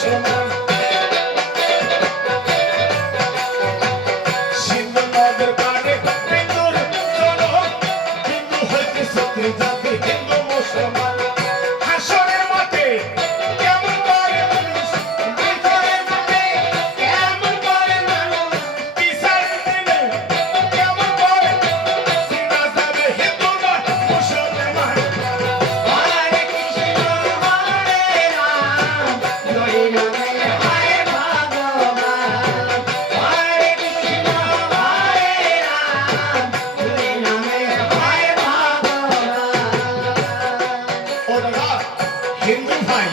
মুসলমান সিন্ধু নদের পাড়ে হিন্দুর জনক হিন্দু হইতে সত্যি জাতি হিন্দু মুসলমান হাসরের মাঠে কেমন করে মানুষ বিচারের মাঠে কেমন করে মানুষ বিচার দিলে কেমন করে সিনা যাবে হিন্দু না মুসলমান হরে কৃষ্ণ হরে রাম হরে নামে হরে ভগবান হরে কৃষ্ণ হরে রাম হরে নামে হরে ভগবান ও দাদা হিন্দু ভাই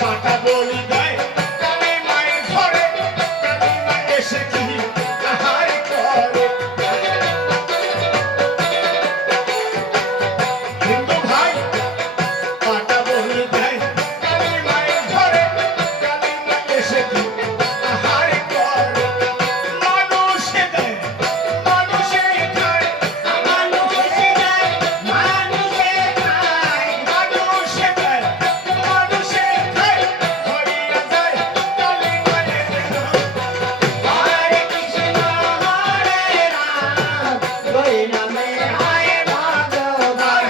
পাটা বলি দেয় কালী মায়ের ঘরে কালী মা এসে কি আহার করে হিন্দু ভাই পাটা বলি দেয় কালী মায়ের ঘরে কালী মা এসে কি আহার করে মানুষে দেয় মানুষে খায় মানুষে যায় মানুষে খায় মানুষে দেয় মানুষে খায় হরিয়া যায় কালী মায়ের হরে কৃষ্ণ হরে রাম হরে নামে হরে ভগবান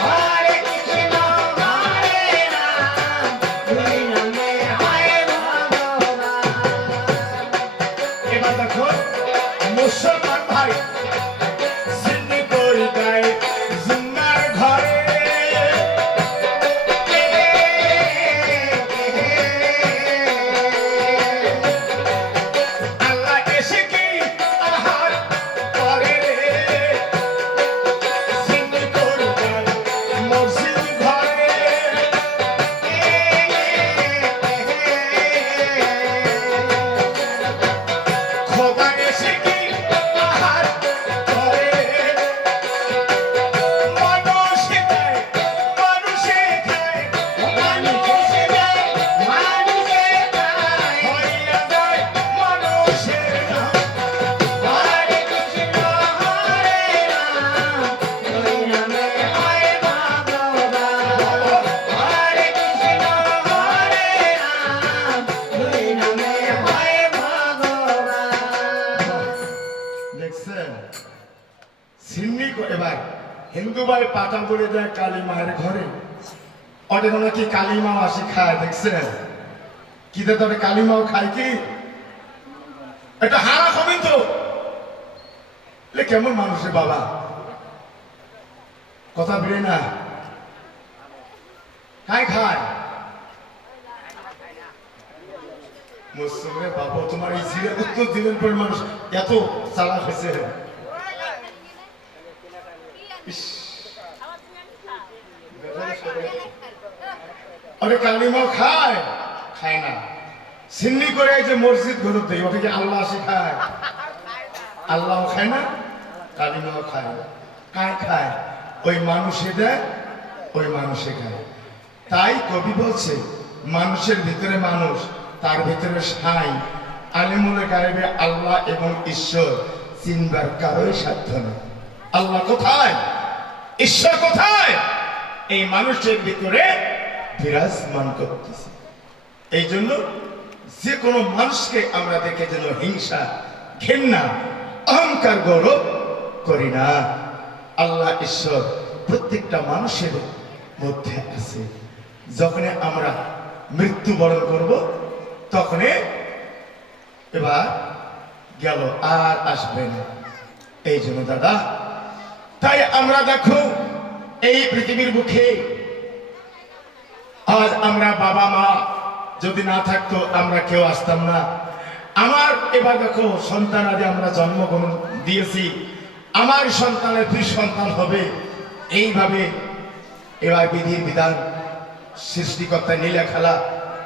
হরে কৃষ্ণ হরে রাম হরে নামে হরে ভগবান এবার দেখো মুসলমান ভাই সিন্নি করে দেয় জিন্নার ঘরে আল্লাহ এসে কি আহার করে রে সিন্নি করে দেয় মসজিদ ঘরে খোদা এসে কি আহার করে মানুষে দেয় মানুষে খায় মানুষে যায় মানুষে খায় হইয়া যায় মানুষের নাম হরে কৃষ্ণ হরে রাম হরে নামে হরে ভগবান হরে কৃষ্ণ হরে রাম হরে নামে হরে ভগবান দেখছেন সিন্নি এবার হিন্দু ভাই পাটা বলে দেয় কালী মায়ের ঘরে অনেক নাকি কালী মা আসি খায় দেখছেন কি দে তবে কালী মাও খায় কি এটা হারা হবেন তো এ কেমন মানুষের বাবা কথা বেড়ে না খায় খায় মুসলিমের বাবা তোমার এই জিরে উত্তর দিলেন পর মানুষ এত চালাক হয়েছে ইস, আরে কালিমাও খায় খায় না সিন্নি করে এই যে মসজিদ গুলো দেয় ওটা কি আল্লাহ আসে খায় আল্লাহও খায় না কালিমাও খায় না কায় খায় ওই মানুষে দেয় ওই মানুষে খায় তাই কবি বলছে মানুষের ভিতরে মানুষ তার ভিতরে সাই আলিমুলে গায়েবে আল্লাহ এবং ঈশ্বর চিনবার কারোই সাধ্য নেই আল্লাহ কোথায় ঈশ্বর কোথায় এই মানুষের ভিতরে বিরাজমান করতেছে এই জন্য যে কোনো মানুষকে আমরা দেখে যেন হিংসা ঘেন্না অহংকার গৌরব করি না আল্লাহ ঈশ্বর প্রত্যেকটা মানুষের মধ্যে আছে যখন আমরা মৃত্যুবরণ করব তখন এবার গেল আর আসবে না এই জন্য দাদা তাই আমরা দেখো এই পৃথিবীর বুকে আজ আমরা বাবা মা যদি না থাকতো আমরা কেউ আসতাম না আমার এবার দেখো সন্তান আদি আমরা জন্মগ্রহণ দিয়েছি আমার সন্তানের ফির সন্তান হবে এইভাবে এবার বিধির বিধান সৃষ্টিকর্তা নীলা খেলা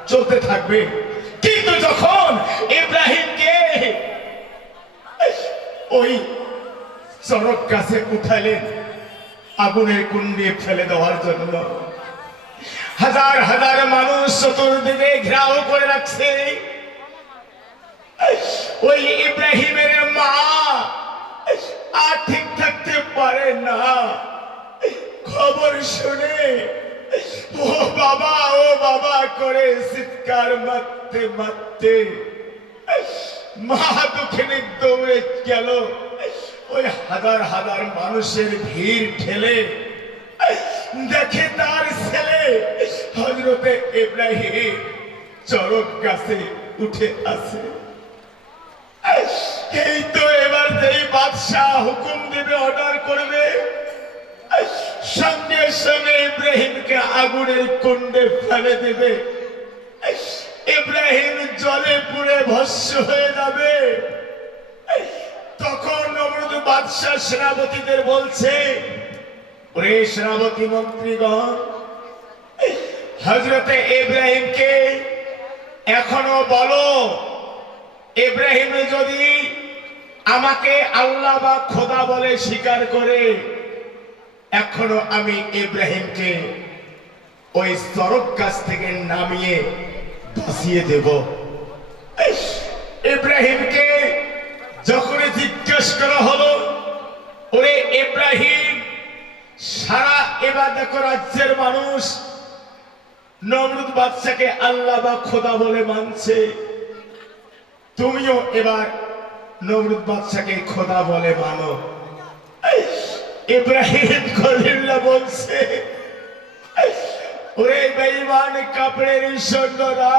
চলতে থাকবে কিন্তু যখন ইব্রাহিমকে ওই চড়ক গাছে উঠালেন আগুনের কুণ্ডে ফেলে দেওয়ার জন্য হাজার হাজার মানুষ চতুর্দিকে ঘেরাও করে রাখছে ওই ইব্রাহিমের মা আর ঠিক থাকতে পারে না খবর শুনে ও বাবা বাবা করে চিৎকার মারতে মারতে মা দুঃখিনী দৌড়ে গেল ওই হাজার হাজার মানুষের ভিড় ঠেলে দেখে তার ছেলে হযরতে ইব্রাহিম চরক গাছে উঠে আছে। এই তো এবার যেই বাদশাহ হুকুম দেবে, অর্ডার করবে, সঙ্গে সঙ্গে ইব্রাহিমকে আগুনের কুণ্ডে ফেলে দেবে। ইব্রাহিম জলে পুড়ে ভস্ম হয়ে যাবে। তখন নমরুদ বাদশাহ সেনাপতিদের বলছে, ওরে সেনাপতি মন্ত্রীগণ, হযরতে ইব্রাহিমকে এখনো বলো, ইব্রাহিম যদি আমাকে আল্লাহ বা খোদা বলে স্বীকার করে, এখনো আমি ইব্রাহিমকে ওই চরক গাছ থেকে নামিয়ে বাঁচিয়ে দেব। ইব্রাহিমকে যখন জিজ্ঞেস করা হলো, ওরে ইব্রাহিম, সারা এবার দেখো রাজ্যের মানুষ নমরুদ বাদশাকে আল্লাহ বা খোদা বলে মানছে, তুমিও এবার নমরুদ বাদশাকে খোদা বলে মানো। ইব্রাহিম খলিল্লাহ বলছে, ওরে বেঈমান কাপড়ের সৈন্যরা,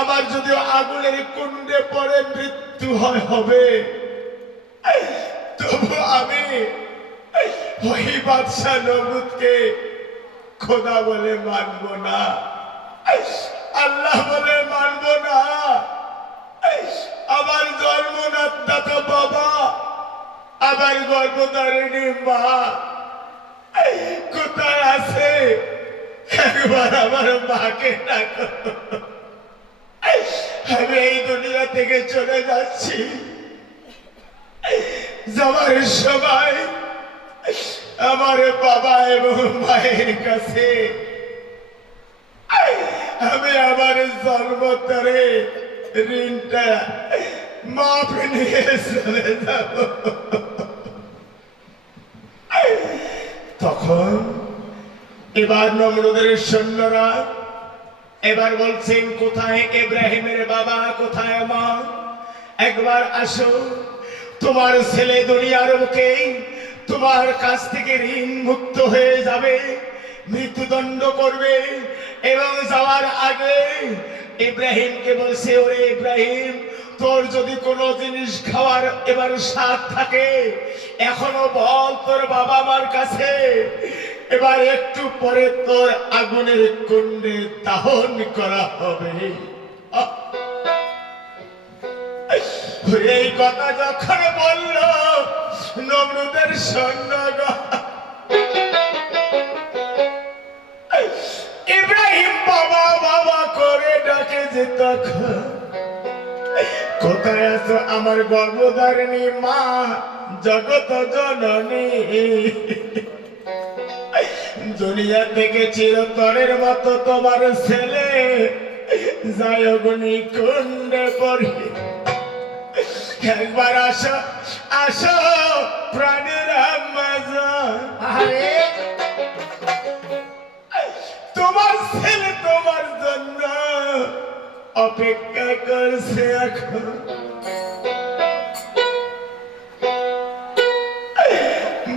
আমার যদি আগুনের কুণ্ডে পড়ে মৃত্যু হবে, তবু আমি ওই বাদশাহ নমরুদকে খোদা বলে মানব না, আল্লাহ বলে মানব না। আমার জন্মদাতা বাবা, আমার গর্ভধারিণী মা কোথায় আছে? একবার আমার মাকে ডাকো। আমি এই দুনিয়া থেকে চলে যাচ্ছি, যাওয়ার সময় আমার বাবা এবং মায়ের কাছে আমি আমার জন্মতরে ঋণটা মাপ নিয়ে চলে যাব। তখন এবার নমরুদের সৈন্যরা এবার বলছেন, কোথায় ইব্রাহিমের বাবা, কোথায় মা? একবার আসো, তোমার ছেলে দুনিয়ার বুকে তোমার কাছ থেকে ঋণ মুক্ত হয়ে যাবে, মৃত্যুদণ্ড করবে, এবং যাওয়ার আগে ইব্রাহিমকে বলছে, ওরে ইব্রাহিম, তোর যদি কোনো জিনিস খাওয়ার এবার স্বাদ থাকে, এখনো বল তোর বাবা মার কাছে, এবার একটু পরে তোর আগুনের কুণ্ডে দাহন করা হবে। এই কথা যখন বলল নমরুদের সৈন্যগণ, ইব্রাহিম বাবা বাবা করে ডাকে যে, তখন কোথায় আছো আমার গর্ভধারিণী মা, জগত জননী? দুনিয়া থেকে চিরতরের মতো তোমার ছেলে যায় অগ্নি কুণ্ডে পড়ে। একবার আসো, আসো প্রাণের আম্মা জান, তোমার ছেলে তোমার জন্য অপেক্ষা করছে। এখন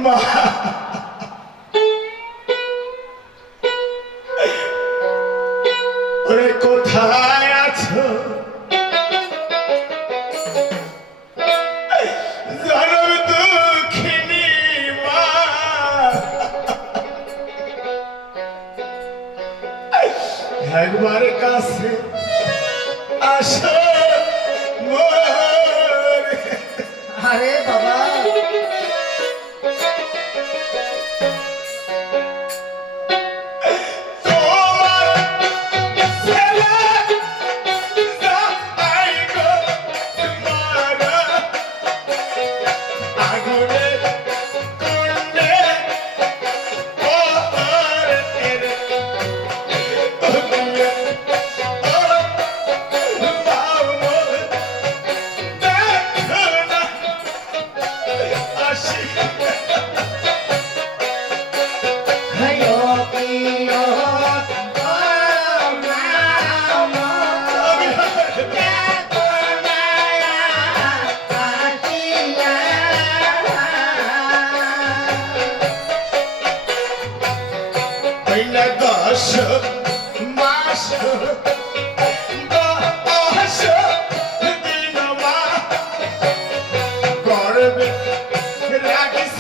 মা, ওরে কোথায় আছো? জনম দুঃখিনী মা, একবার কাছে আসো। আরে বাবা, দশ মাস দশ দিন মা গর্বে রাখিস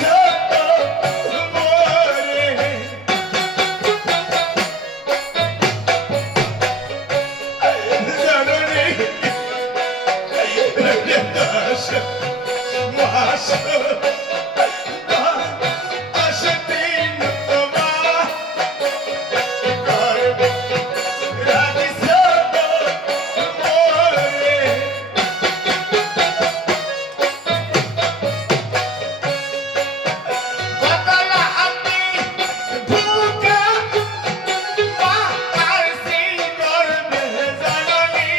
মোরে জননী দশ মাস দশ দিন মা গর্বে রাখিস মোরে বাতালা আমি ভুকা মা আর সিং গর্বে জননী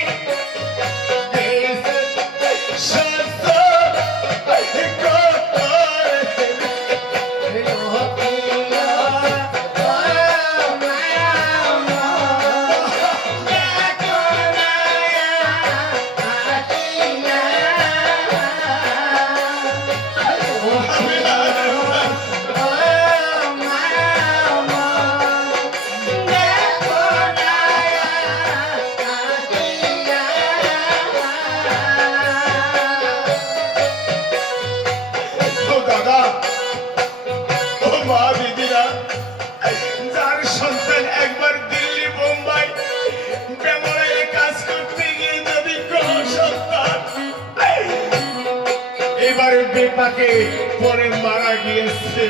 দেশ সস্ত ও দাদা ও মা দিদিরা যার সন্তান একবার দিল্লি বোম্বাই বেঙ্গলে কাজ করতে গিয়ে যদি কোন সন্তান এবার বেপাকে পরে মারা গিয়েছে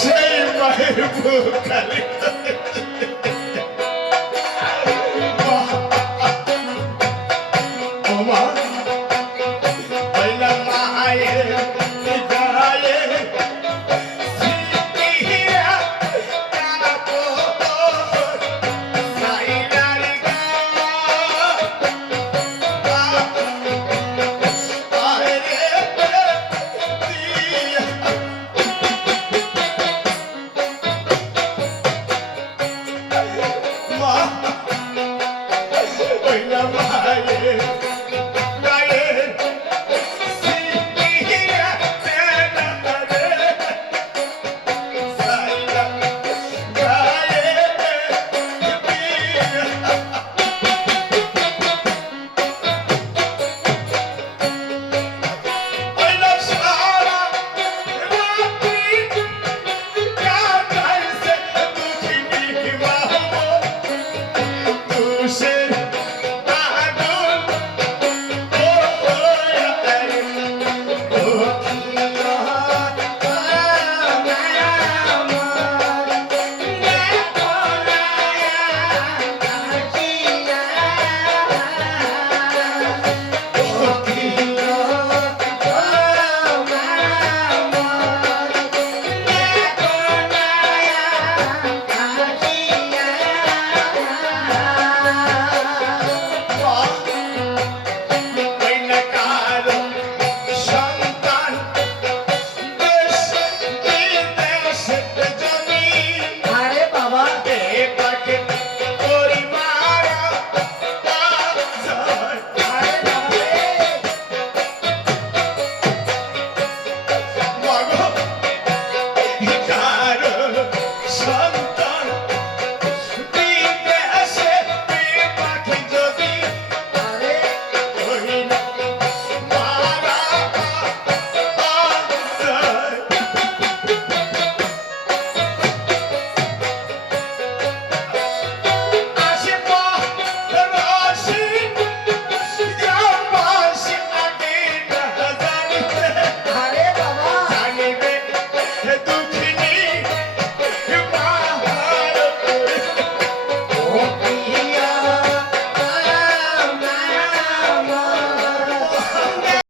সেই মায়ের বুক খালি